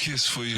kiss for you.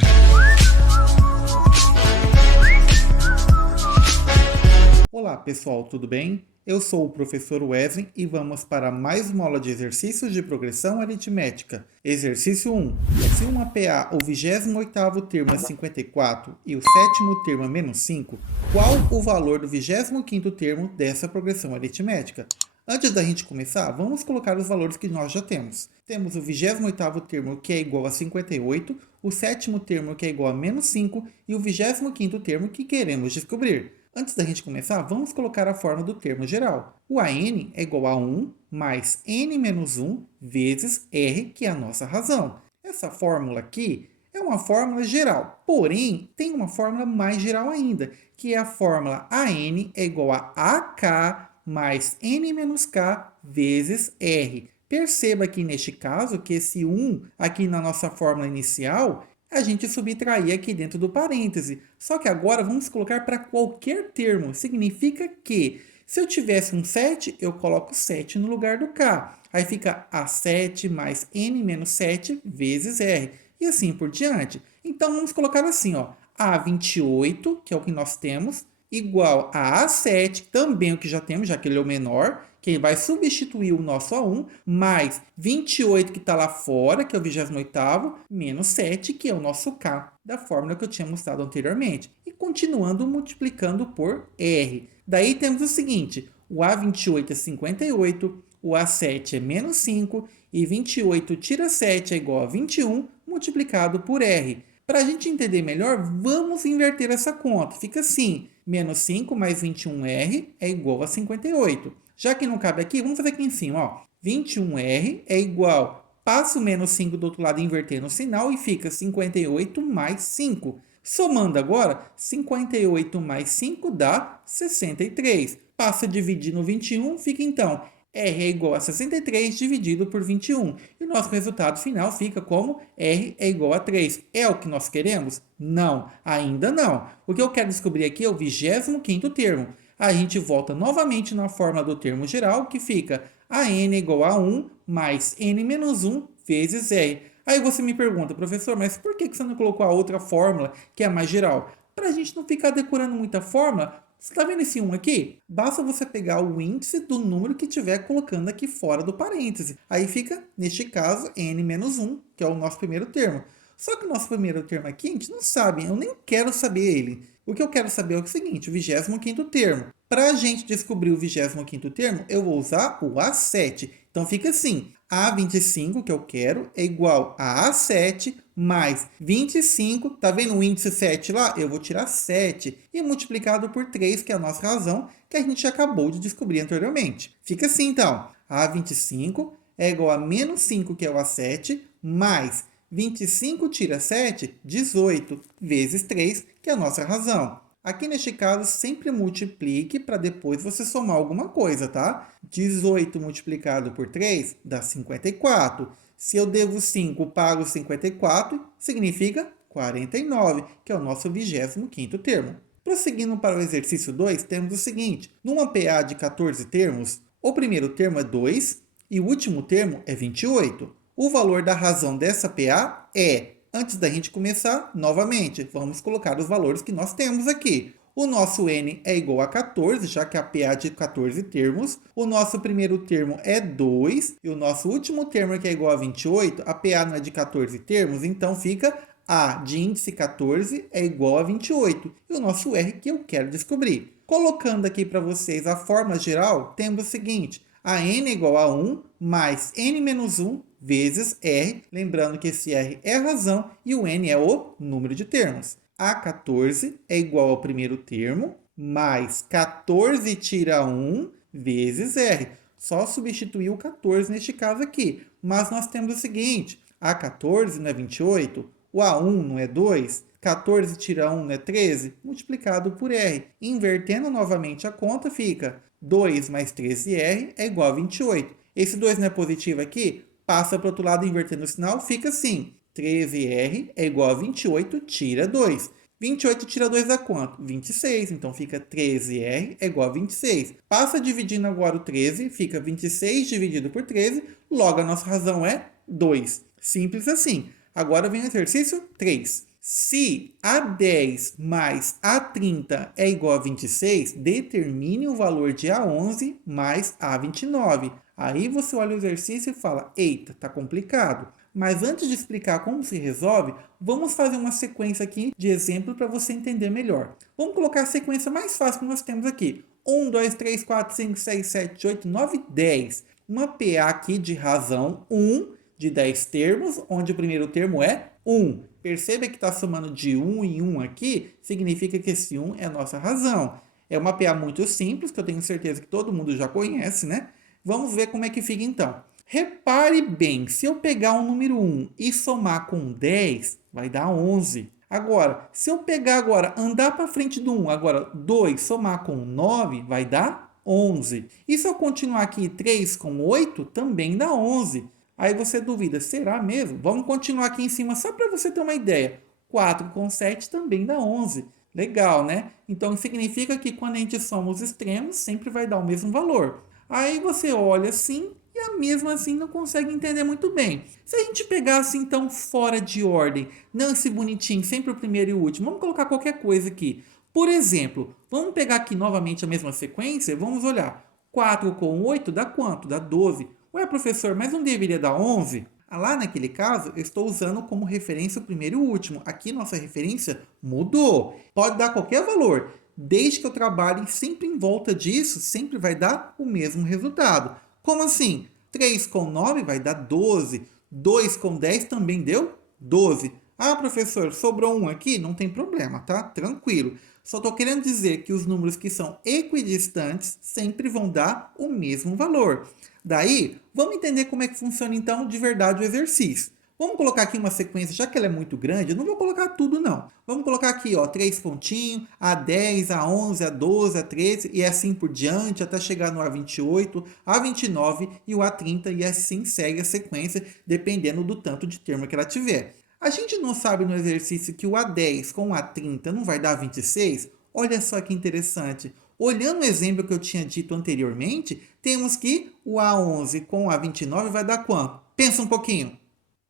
Olá pessoal, tudo bem? Eu sou o professor Wesley e vamos para mais uma aula de exercícios de progressão aritmética. Exercício 1. Se uma PA o 28º termo é 54 e o 7º termo é menos 5, qual o valor do 25º termo dessa progressão aritmética? Antes da gente começar, vamos colocar os valores que nós já temos. Temos o 28º termo que é igual a 58, o 7º termo que é igual a menos 5 e o 25º termo que queremos descobrir. Antes da gente começar, vamos colocar a forma do termo geral. O AN é igual a 1 mais N menos 1 vezes R, que é a nossa razão. Essa fórmula aqui é uma fórmula geral, porém, tem uma fórmula mais geral ainda, que é a fórmula AN é igual a AK mais N menos K vezes R. Perceba aqui neste caso que esse 1 aqui na nossa fórmula inicial a gente subtrair aqui dentro do parêntese. Só que agora vamos colocar para qualquer termo. Significa que se eu tivesse um 7, eu coloco 7 no lugar do K. Aí fica A7 mais N menos 7 vezes R. E assim por diante. Então vamos colocar assim, ó, A28, que é o que nós temos, igual a A7, também o que já temos, já que ele é o menor, que vai substituir o nosso A1, mais 28 que está lá fora, que é o 28º, menos 7, que é o nosso K, da fórmula que eu tinha mostrado anteriormente. E continuando multiplicando por R. Daí temos o seguinte, o A28 é 58, o A7 é menos 5, e 28 tira 7 é igual a 21, multiplicado por R. Para a gente entender melhor, vamos inverter essa conta. Fica assim, menos 5 mais 21R é igual a 58. Já que não cabe aqui, vamos fazer aqui em cima. Ó. 21R é igual, passo o menos 5 do outro lado invertendo o sinal e fica 58 mais 5. Somando agora, 58 mais 5 dá 63. Passa a dividir no 21, fica então R é igual a 63 dividido por 21. E o nosso resultado final fica como R é igual a 3. É o que nós queremos? Não, ainda não. O que eu quero descobrir aqui é o 25º termo. A gente volta novamente na fórmula do termo geral, que fica AN é igual a 1 mais N menos 1 vezes R. Aí você me pergunta, professor, mas por que você não colocou a outra fórmula, que é a mais geral? Para a gente não ficar decorando muita fórmula, você está vendo esse 1 aqui? Basta você pegar o índice do número que estiver colocando aqui fora do parêntese. Aí fica, neste caso, N menos 1, que é o nosso primeiro termo. Só que o nosso primeiro termo aqui, a gente não sabe, eu nem quero saber ele. O que eu quero saber é o seguinte, o 25º termo. Para a gente descobrir o 25º termo, eu vou usar o A7. Então fica assim, A25, que eu quero, é igual a A7 mais 25, tá vendo o índice 7 lá? Eu vou tirar 7 e multiplicado por 3, que é a nossa razão, que a gente acabou de descobrir anteriormente. Fica assim então, A25 é igual a menos 5, que é o A7, mais 25 tira 7, 18, vezes 3, que é a nossa razão. Aqui neste caso, sempre multiplique para depois você somar alguma coisa, tá? 18 multiplicado por 3 dá 54. Se eu devo 5, pago 54, significa 49, que é o nosso 25º termo. Prosseguindo para o exercício 2, temos o seguinte. Numa PA de 14 termos, o primeiro termo é 2 e o último termo é 28. O valor da razão dessa PA é... Antes da gente começar, novamente, vamos colocar os valores que nós temos aqui. O nosso N é igual a 14, já que a PA é de 14 termos. O nosso primeiro termo é 2. E o nosso último termo, que é igual a 28, a PA não é de 14 termos, então fica A de índice 14 é igual a 28. E o nosso R que eu quero descobrir. Colocando aqui para vocês a fórmula geral, temos o seguinte. A N é igual a 1 mais N menos 1 vezes R, lembrando que esse R é a razão e o N é o número de termos. A14 é igual ao primeiro termo, mais 14 tira 1 vezes R. Só substituir o 14 neste caso aqui. Mas nós temos o seguinte, A14 não é 28, o A1 não é 2, 14 tira 1 não é 13, multiplicado por R. Invertendo novamente a conta, fica 2 mais 13R é igual a 28. Esse 2 não é positivo aqui? Passa para o outro lado invertendo o sinal, fica assim. 13R é igual a 28, tira 2. 28 tira 2 dá quanto? 26. Então fica 13R é igual a 26. Passa dividindo agora o 13, fica 26 dividido por 13. Logo a nossa razão é 2. Simples assim. Agora vem o exercício 3. Se A10 mais A30 é igual a 26, determine o valor de A11 mais A29. Aí você olha o exercício e fala, eita, tá complicado. Mas antes de explicar como se resolve, vamos fazer uma sequência aqui de exemplo para você entender melhor. Vamos colocar a sequência mais fácil que nós temos aqui. 1, 2, 3, 4, 5, 6, 7, 8, 9, 10. Uma PA aqui de razão 1 de 10 termos, onde o primeiro termo é 1. Perceba que está somando de 1 em 1 aqui, significa que esse 1 é a nossa razão. É uma PA muito simples, que eu tenho certeza que todo mundo já conhece, né? Vamos ver como é que fica então. Repare bem, se eu pegar o número 1 e somar com 10, vai dar 11. Agora, se eu pegar agora, andar para frente do 1, agora 2, somar com 9, vai dar 11. E se eu continuar aqui 3 com 8, também dá 11. Aí você duvida, será mesmo? Vamos continuar aqui em cima só para você ter uma ideia. 4 com 7 também dá 11. Legal, né? Então significa que quando a gente soma os extremos, sempre vai dar o mesmo valor. Aí você olha assim e mesmo assim não consegue entender muito bem. Se a gente pegasse então fora de ordem, não esse bonitinho, sempre o primeiro e o último, vamos colocar qualquer coisa aqui. Por exemplo, vamos pegar aqui novamente a mesma sequência, vamos olhar. 4 com 8 dá quanto? Dá 12. Ué, professor, mas não deveria dar 11? Lá naquele caso, eu estou usando como referência o primeiro e o último. Aqui nossa referência mudou. Pode dar qualquer valor. Desde que eu trabalhe sempre em volta disso, sempre vai dar o mesmo resultado. Como assim? 3 com 9 vai dar 12. 2 com 10 também deu 12. Ah, professor, sobrou um aqui? Não tem problema, tá? Tranquilo. Só estou querendo dizer que os números que são equidistantes sempre vão dar o mesmo valor. Daí, vamos entender como é que funciona então de verdade o exercício. Vamos colocar aqui uma sequência, já que ela é muito grande, eu não vou colocar tudo não. Vamos colocar aqui, ó, 3 pontinhos, A10, A11, A12, A13 e assim por diante, até chegar no A28, A29 e o A30 e assim segue a sequência, dependendo do tanto de termo que ela tiver. A gente não sabe no exercício que o A10 com o A30 não vai dar 26? Olha só que interessante. Olhando o exemplo que eu tinha dito anteriormente, temos que o A11 com o A29 vai dar quanto? Pensa um pouquinho.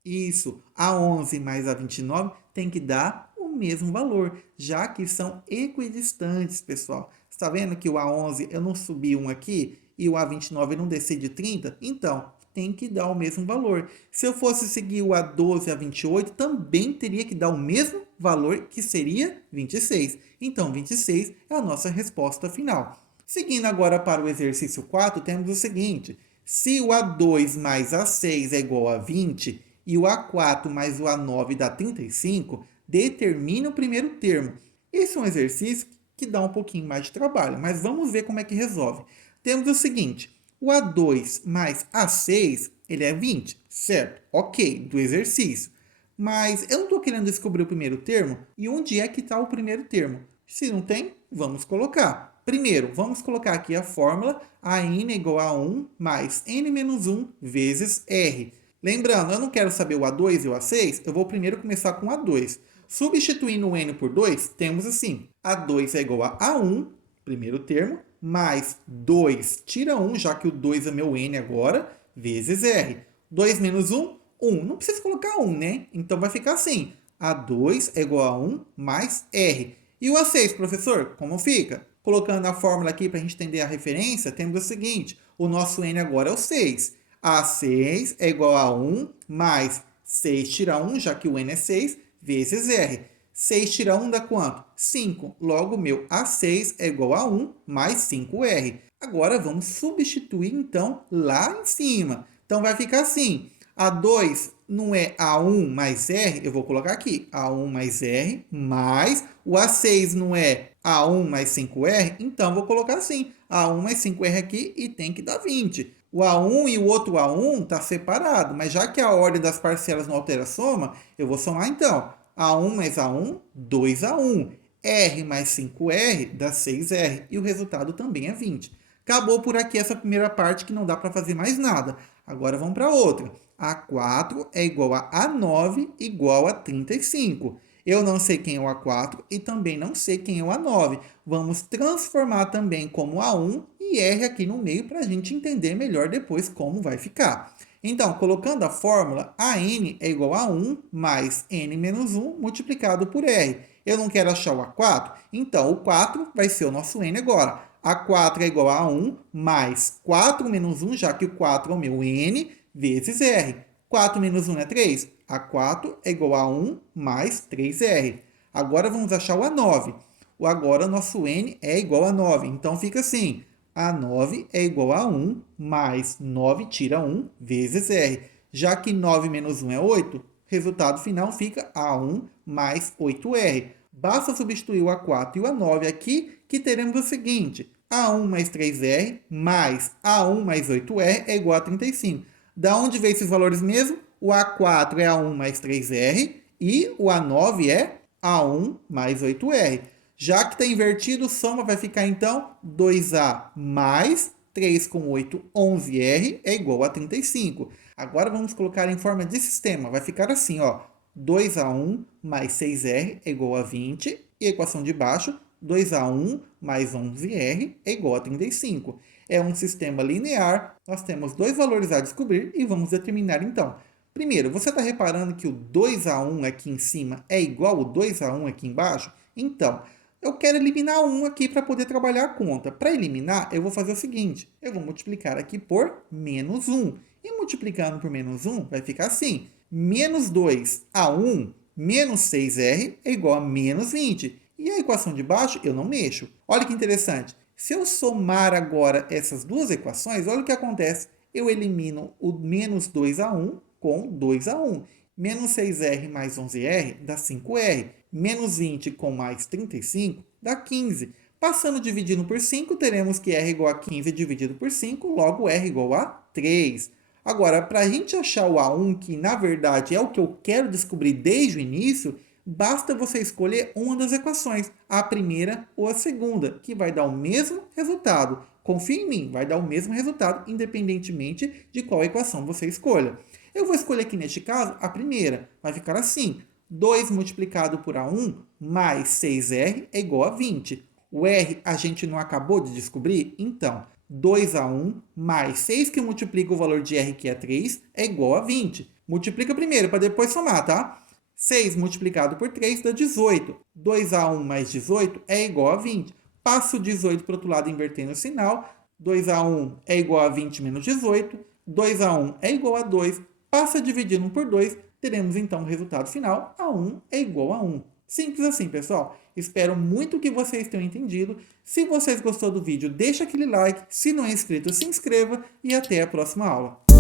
Isso, A11 mais A29 tem que dar o mesmo valor, já que são equidistantes, pessoal. Está vendo que o A11 eu não subi um aqui e o A29 eu não desci de 30? Então, tem que dar o mesmo valor. Se eu fosse seguir o A12 e A28, também teria que dar o mesmo valor, que seria 26. Então, 26 é a nossa resposta final. Seguindo agora para o exercício 4, temos o seguinte. Se o A2 mais A6 é igual a 20 e o A4 mais o A9 dá 35, determine o primeiro termo. Esse é um exercício que dá um pouquinho mais de trabalho, mas vamos ver como é que resolve. Temos o seguinte, o A2 mais A6, ele é 20, certo? Ok, do exercício. Mas eu não estou querendo descobrir o primeiro termo, e onde é que está o primeiro termo? Se não tem, vamos colocar. Primeiro, vamos colocar aqui a fórmula, a n é igual a 1 mais n menos 1 vezes r. Lembrando, eu não quero saber o A2 e o A6, eu vou primeiro começar com o A2. Substituindo o n por 2, temos assim, A2 é igual a A1, primeiro termo, mais 2, tira 1, já que o 2 é meu n agora, vezes r. 2 menos 1, 1. Não precisa colocar 1, né? Então vai ficar assim, A2 é igual a 1 mais r. E o A6, professor, como fica? Colocando a fórmula aqui para a gente entender a referência, temos o seguinte, o nosso n agora é o 6. A6 é igual a 1 mais 6 tira 1, já que o n é 6, vezes r. 6 tira 1 dá quanto? 5. Logo, meu A6 é igual a 1 mais 5r. Agora, vamos substituir, então, lá em cima. Então, vai ficar assim. A2 não é A1 mais R, eu vou colocar aqui. A1 mais R, mais o A6 não é A1 mais 5R, então vou colocar assim. A1 mais 5R aqui e tem que dar 20. O A1 e o outro A1 está separado, mas já que a ordem das parcelas não altera a soma, eu vou somar então. A1 mais A1, 2A1. R mais 5R dá 6R e o resultado também é 20. Acabou por aqui essa primeira parte que não dá para fazer mais nada. Agora vamos para outra. A4 é igual a A9 igual a 35. Eu não sei quem é o A4 e também não sei quem é o A9. Vamos transformar também como A1 e R aqui no meio para a gente entender melhor depois como vai ficar. Então, colocando a fórmula, a n é igual a 1 mais n menos 1 multiplicado por r. Eu não quero achar o A4, então o 4 vai ser o nosso n agora. A4 é igual a 1 mais 4 menos 1, já que o 4 é o meu n, vezes r. 4 menos 1 é 3. A4 é igual a 1 mais 3r. Agora vamos achar o A9. Agora nosso n é igual a 9. Então fica assim, A9 é igual a 1 mais 9 tira 1 vezes r. Já que 9 menos 1 é 8, resultado final fica A1 mais 8r. Basta substituir o A4 e o A9 aqui, que teremos o seguinte: A1 mais 3r mais A1 mais 8r é igual a 35. Da onde veio esses valores mesmo? O A4 é A1 mais 3r e o A9 é A1 mais 8r. Já que está invertido, soma vai ficar então 2A mais 3 com 8, 11R é igual a 35. Agora vamos colocar em forma de sistema. Vai ficar assim, ó. 2A1 mais 6R é igual a 20. E a equação de baixo, 2A1 mais 11R é igual a 35. É um sistema linear. Nós temos dois valores a descobrir e vamos determinar então. Primeiro, você está reparando que o 2A1 aqui em cima é igual ao 2A1 aqui embaixo? Então, eu quero eliminar 1 aqui para poder trabalhar a conta. Para eliminar, eu vou fazer o seguinte. Eu vou multiplicar aqui por menos 1. E multiplicando por menos 1, vai ficar assim. Menos 2A1 menos 6R é igual a menos 20. E a equação de baixo eu não mexo. Olha que interessante. Se eu somar agora essas duas equações, olha o que acontece. Eu elimino o menos 2A1 com 2A1. Menos 6R mais 11R dá 5R. Menos 20 com mais 35 dá 15. Passando dividindo por 5, teremos que R igual a 15 dividido por 5, logo R igual a 3. Agora, para a gente achar o A1, que na verdade é o que eu quero descobrir desde o início, basta você escolher uma das equações, a primeira ou a segunda, que vai dar o mesmo resultado. Confie em mim, vai dar o mesmo resultado, independentemente de qual equação você escolha. Eu vou escolher aqui, neste caso, a primeira. Vai ficar assim, 2 multiplicado por A1 mais 6R é igual a 20. O R a gente não acabou de descobrir? Então, 2A1 mais 6 que multiplica o valor de R, que é 3, é igual a 20. Multiplica primeiro para depois somar, tá? 6 multiplicado por 3 dá 18. 2A1 mais 18 é igual a 20. Passa o 18 para o outro lado invertendo o sinal. 2A1 é igual a 20 menos 18. 2A1 é igual a 2. Passa dividindo por 2. Teremos então o resultado final. A1 é igual a 1. Simples assim, pessoal. Espero muito que vocês tenham entendido. Se vocês gostou do vídeo, deixa aquele like. Se não é inscrito, se inscreva. E até a próxima aula.